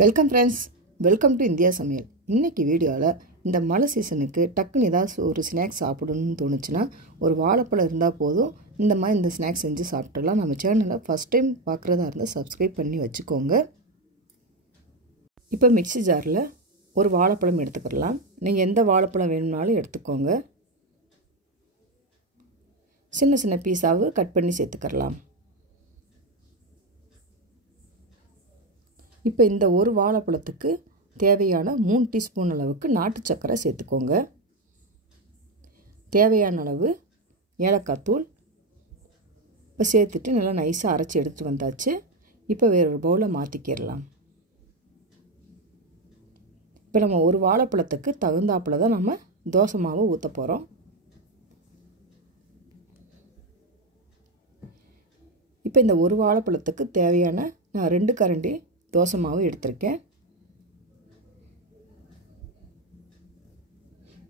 Welcome friends, welcome to India சமையல். இன்றைக்கி வீடியோவில் இந்த மழை சீசனுக்கு டக்குன்னு ஏதாவது ஒரு ஸ்நாக்ஸ் சாப்பிடணும்னு தோணுச்சுன்னா ஒரு வாழைப்பழம் இருந்தால் போதும். இந்த மாதிரி இந்த ஸ்நாக்ஸ் செஞ்சு சாப்பிட்றலாம். நம்ம சேனலை ஃபஸ்ட் டைம் பார்க்குறதா இருந்தால் சப்ஸ்கிரைப் பண்ணி வச்சுக்கோங்க. இப்போ மிக்ஸி ஜாரில் ஒரு வாழைப்பழம் எடுத்துக்கிடலாம். நீங்கள் எந்த வாழைப்பழம் வேணும்னாலும் எடுத்துக்கோங்க. சின்ன சின்ன பீஸாக கட் பண்ணி சேர்த்துக்கிடலாம். இப்போ இந்த ஒரு வாழைப்பழத்துக்கு தேவையான 3 டீஸ்பூன் அளவுக்கு நாட்டு சர்க்கரை சேர்த்துக்கோங்க. தேவையான அளவு ஏலக்காய் தூள் இப்போ சேர்த்துட்டு நல்லா நைஸாக அரைச்சி எடுத்துகிட்டு வந்தாச்சு. இப்போ வேறொரு பவுலில் மாற்றிக்கிடலாம். இப்போ நம்ம ஒரு வாழைப்பழத்துக்கு தகுந்தாப்பில் தான் நம்ம தோசை மாவு ஊற்ற போகிறோம். இப்போ இந்த ஒரு வாழைப்பழத்துக்கு தேவையான நான் 2 கரண்டி தோசை மாவு எடுத்திருக்கேன்.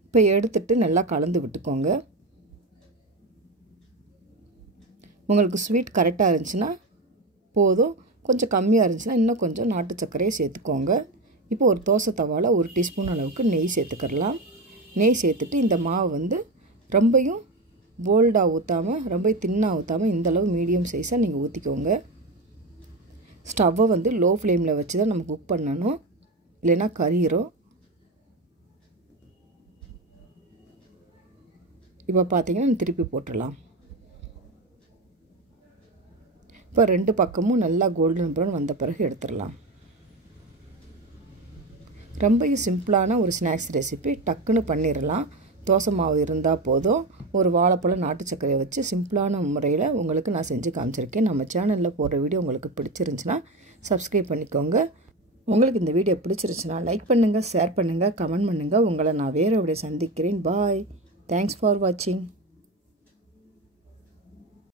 இப்போ எடுத்துட்டு நல்லா கலந்து விட்டுக்கோங்க. உங்களுக்கு ஸ்வீட் கரெக்டாக இருந்துச்சுன்னா போதும். கொஞ்சம் கம்மியாக இருந்துச்சுன்னா இன்னும் கொஞ்சம் நாட்டு சர்க்கரையை சேர்த்துக்கோங்க. இப்போ ஒரு தோசை தவாவில் 1 டீஸ்பூன் அளவுக்கு நெய் சேர்த்துக்கிடலாம். நெய் சேர்த்துட்டு இந்த மாவு ரொம்பையும் போல்டாக ஊற்றாமல் ரொம்ப தின்னாக ஊற்றாமல் இந்தளவு மீடியம் சைஸாக நீங்கள் ஊற்றிக்கோங்க. ஸ்டவ்வை லோ ஃப்ளேமில் வச்சு தான் நம்ம குக் பண்ணணும், இல்லைன்னா கரியிரும். இப்போ பார்த்தீங்கன்னா திருப்பி போட்டுடலாம். இப்போ 2 பக்கமும் நல்லா கோல்டன் ப்ரௌன் வந்த பிறகு எடுத்துடலாம். ரொம்ப சிம்பிளான ஒரு ஸ்நாக்ஸ் ரெசிபி, டக்குன்னு பண்ணிடலாம். தோசை மாவு இருந்தால் போதும். ஒரு வாழைப்பழம் நாட்டு சர்க்கரையை வச்சு சிம்பிளான முறையில் உங்களுக்கு நான் செஞ்சு காமிச்சிருக்கேன். நம்ம சேனலில் போடுற வீடியோ உங்களுக்கு பிடிச்சிருந்துச்சுன்னா சப்ஸ்கிரைப் பண்ணிக்கோங்க. உங்களுக்கு இந்த வீடியோ பிடிச்சிருந்துச்சுன்னா லைக் பண்ணுங்கள், ஷேர் பண்ணுங்கள், கமெண்ட் பண்ணுங்கள். உங்களை நான் வேறு வீடியோ சந்திக்கிறேன். பாய். தேங்க்ஸ் ஃபார் வாட்சிங்.